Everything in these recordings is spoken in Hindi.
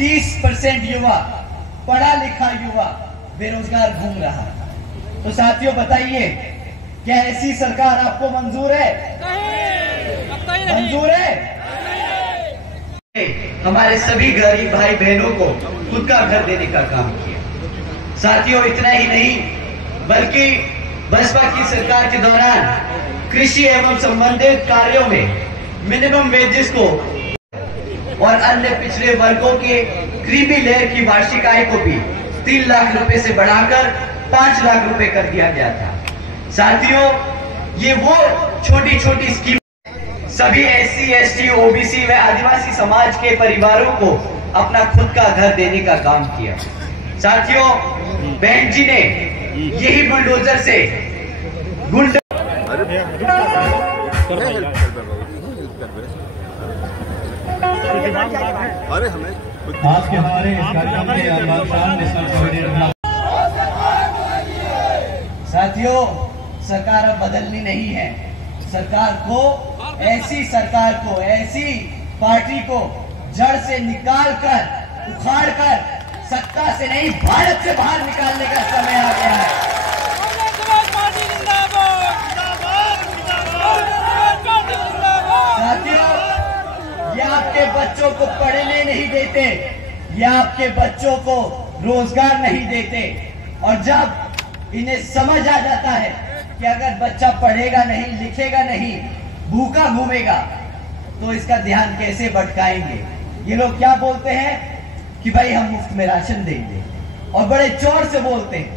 30% युवा, पढ़ा लिखा युवा बेरोजगार घूम रहा है। तो साथियों बताइए, क्या ऐसी सरकार आपको मंजूर है? मंजूर है? हमारे सभी गरीब भाई बहनों को खुद का घर देने का काम किया। साथियों इतना ही नहीं, बल्कि बसपा की सरकार के दौरान कृषि एवं संबंधित कार्यों में मिनिमम वेजेस को और अन्य पिछड़े वर्गों के क्रीमी लेयर की वार्षिक आय को भी 3 लाख रुपए से बढ़ाकर 5 लाख रुपए कर दिया गया था। साथियों, ये वो छोटी छोटी स्कीम सभी SC, ST, OBC व आदिवासी समाज के परिवारों को अपना खुद का घर देने का काम किया। साथियों, बहन जी ने यही बुलडोजर से अरे हमें आज के हमारे इस कार्यक्रम के साथियों, सरकार अब बदलनी नहीं है। सरकार को, ऐसी सरकार को, ऐसी पार्टी को जड़ से निकाल कर, उखाड़ कर, सत्ता से नहीं भारत से बाहर निकालने का समय आ गया है। साथियों, ये आपके बच्चों को पढ़ने नहीं देते, ये आपके बच्चों को रोजगार नहीं देते, और जब इन्हें समझ आ जाता है कि अगर बच्चा पढ़ेगा नहीं, लिखेगा नहीं, भूखा घूमेगा, तो इसका ध्यान कैसे भटकाएंगे। ये लोग क्या बोलते हैं कि भाई हम मुफ्त में राशन देंगे, और बड़े जोर से बोलते हैं,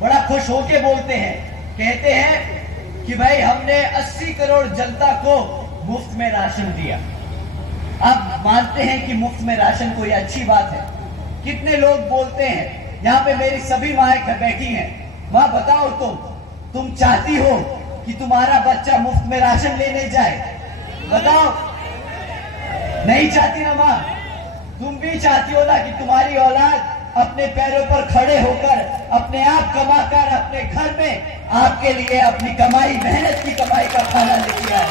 बड़ा खुश होके बोलते हैं, कहते हैं कि भाई हमने 80 करोड़ जनता को मुफ्त में राशन दिया। अब मानते हैं कि मुफ्त में राशन कोई अच्छी बात है। कितने लोग बोलते हैं, यहाँ पे मेरी सभी माएँ बैठी हैं, माँ बताओ तुम चाहती हो कि तुम्हारा बच्चा मुफ्त में राशन लेने जाए? बताओ, नहीं चाहती ना माँ? तुम भी चाहती हो ना कि तुम्हारी औलाद अपने पैरों पर खड़े होकर, अपने आप कमाकर, अपने घर में आपके लिए अपनी कमाई, मेहनत की कमाई का खाना लेके आए?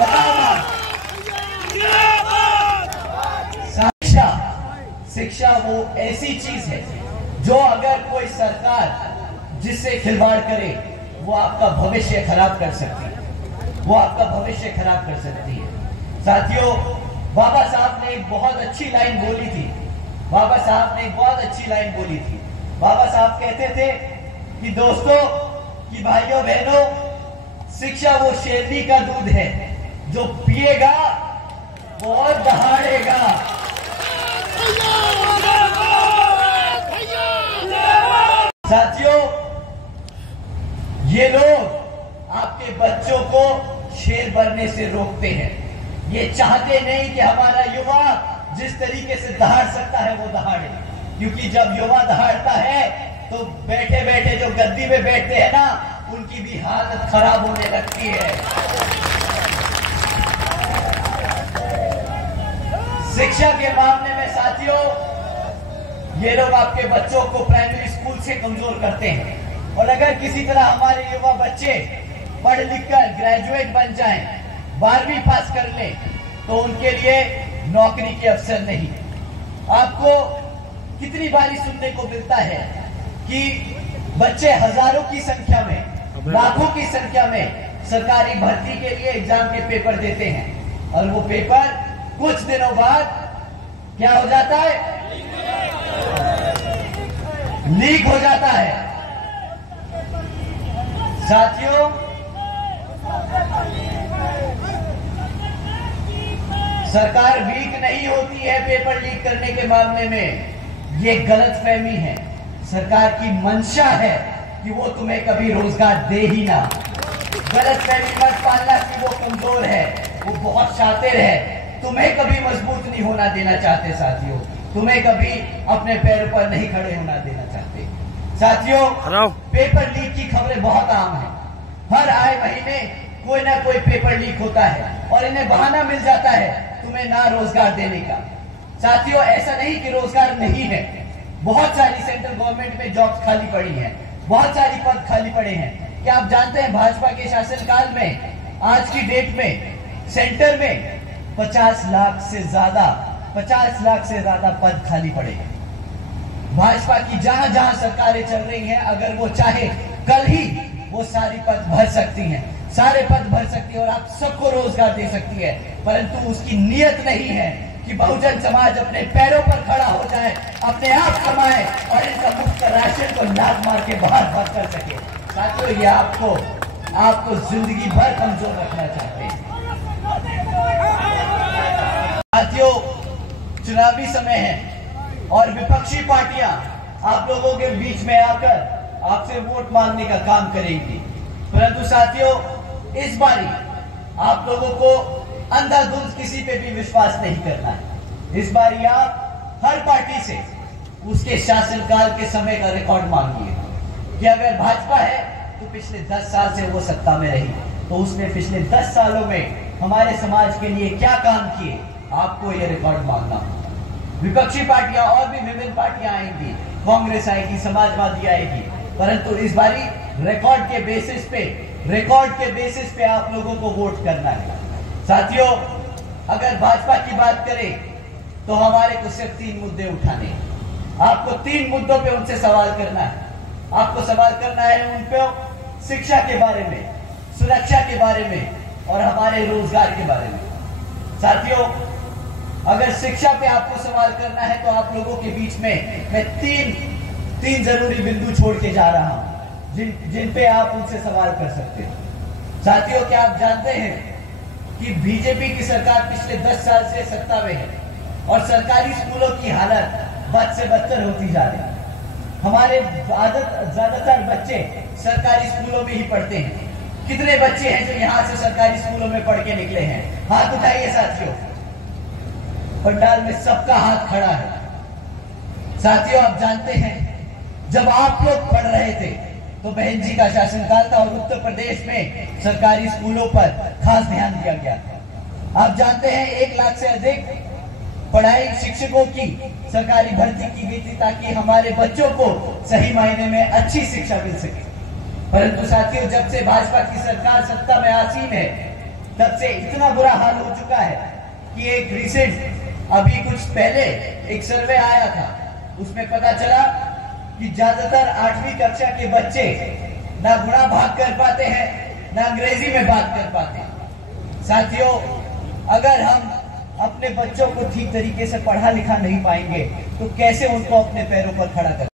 बताओ माँ। शिक्षा वो ऐसी चीज है जो अगर कोई सरकार जिससे खिलवाड़ करे, वो आपका भविष्य खराब कर सकती है, वो आपका भविष्य खराब कर सकती है। साथियों, बाबा साहब ने एक बहुत अच्छी लाइन बोली थी। बाबा साहब ने एक बहुत अच्छी लाइन बोली थी। बाबा साहब कहते थे कि दोस्तों, कि भाइयों बहनों, शिक्षा वो शेरनी का दूध है, जो पिएगा वो और दहाड़ेगा। साथियों, ये लोग आपके बच्चों को शेर बनने से रोकते हैं। ये चाहते नहीं कि हमारा युवा जिस तरीके से दहाड़ सकता है वो दहाड़े, क्योंकि जब युवा दहाड़ता है तो बैठे बैठे जो गद्दी में बैठते हैं ना, उनकी भी हालत खराब होने लगती है। शिक्षा के मामले में साथियों, ये लोग आपके बच्चों को प्राइमरी स्कूल से कमजोर करते हैं, और अगर किसी तरह हमारे युवा बच्चे पढ़ लिख कर ग्रेजुएट बन जाएं, 12वीं पास कर लें, तो उनके लिए नौकरी के अवसर नहीं। आपको कितनी बारी सुनने को मिलता है कि बच्चे हजारों की संख्या में, लाखों की संख्या में सरकारी भर्ती के लिए एग्जाम के पेपर देते हैं, और वो पेपर कुछ दिनों बाद क्या हो जाता है? लीक हो जाता है। साथियों, सरकार वीक नहीं होती है पेपर लीक करने के मामले में, ये गलतफहमी है। सरकार की मंशा है कि वो तुम्हें कभी रोजगार दे ही ना। गलतफहमी मत पालना कि वो कमजोर है, वो बहुत शातिर है, तुम्हें कभी मजबूत नहीं होना देना चाहते। साथियों, तुम्हें कभी अपने पैरों पर नहीं खड़े होना देना चाहते। साथियों, पेपर लीक की खबरें बहुत आम है। हर आए महीने कोई ना कोई पेपर लीक होता है, और इन्हें बहाना मिल जाता है तुम्हें ना रोजगार देने का। साथियों, ऐसा नहीं कि रोजगार नहीं है, बहुत सारी सेंट्रल गवर्नमेंट में जॉब्स खाली पड़ी हैं, बहुत सारी पद खाली पड़े हैं। क्या आप जानते हैं भाजपा के शासनकाल में, आज की डेट में सेंटर में 50 लाख से ज्यादा 50 लाख से ज्यादा पद खाली पड़े हैं। भाजपा की जहां जहां सरकारें चल रही हैं, अगर वो चाहे कल ही वो सारी पद भर सकती हैं, सारे पद भर सकती है और आप सबको रोजगार दे सकती है, परंतु उसकी नीयत नहीं है कि बहुजन समाज अपने पैरों पर खड़ा हो जाए, अपने आप कमाए और इनका मुफ्त राशन को लात मार के बाहर कर सके। साथियों, ये आपको जिंदगी भर कमजोर रखना चाहते हैं। साथियों, चुनावी समय है और विपक्षी पार्टियां आप लोगों के बीच में आकर आपसे वोट मांगने का काम करेंगी, परंतु साथियों, इस बारी आप लोगों को अंधाधुंध किसी पे भी विश्वास नहीं करना है। इस बारी आप हर पार्टी से उसके शासनकाल के समय का रिकॉर्ड मांगिए कि अगर भाजपा है तो पिछले 10 साल से वो सत्ता में रही, तो उसने पिछले 10 सालों में हमारे समाज के लिए क्या काम किए, आपको ये रिकॉर्ड मांगना होगा। विपक्षी पार्टियां और भी विभिन्न पार्टियां आएंगी, कांग्रेस आएगी, समाजवादी आएगी, परंतु इस बारी रिकॉर्ड के बेसिस पे आप लोगों को वोट करना है। साथियों, अगर भाजपा की बात करें तो हमारे को सिर्फ 3 मुद्दे उठाने हैं। आपको 3 मुद्दों पे उनसे सवाल करना है। आपको सवाल करना है उन पे शिक्षा के बारे में, सुरक्षा के बारे में और हमारे रोजगार के बारे में। साथियों, अगर शिक्षा पे आपको सवाल करना है तो आप लोगों के बीच में मैं तीन जरूरी बिंदु छोड़ के जा रहा हूं जिन पे आप उनसे सवाल कर सकते हैं। साथियों, क्या आप जानते हैं कि बीजेपी की सरकार पिछले 10 साल से सत्ता में है और सरकारी स्कूलों की हालत बद से बदतर होती जा रही है। हमारे ज्यादातर बच्चे सरकारी स्कूलों में ही पढ़ते हैं। कितने बच्चे हैं जो यहाँ से सरकारी स्कूलों में पढ़ के निकले हैं? हाथ उठाइए साथियों। पंडाल में सबका हाथ खड़ा है। साथियों, आप जानते हैं जब आप लोग पढ़ रहे थे तो बहन जी का शासनकाल था और उत्तर प्रदेश में सरकारी स्कूलों पर खास ध्यान दिया गया था। आप जानते हैं 1 लाख से अधिक पढ़ाई शिक्षकों की सरकारी भर्ती की गई थी ताकि हमारे बच्चों को सही मायने में अच्छी शिक्षा मिल सके। परंतु साथियों, जब से भाजपा की सरकार सत्ता में आसीन है तब से इतना बुरा हाल हो चुका है कि एक रिसेंट अभी कुछ पहले एक सर्वे आया था, उसमें पता चला कि ज्यादातर 8वीं कक्षा के बच्चे ना गुणा भाग कर पाते हैं, ना अंग्रेजी में बात कर पाते हैं। साथियों, अगर हम अपने बच्चों को ठीक तरीके से पढ़ा लिखा नहीं पाएंगे तो कैसे उनको अपने पैरों पर खड़ा कर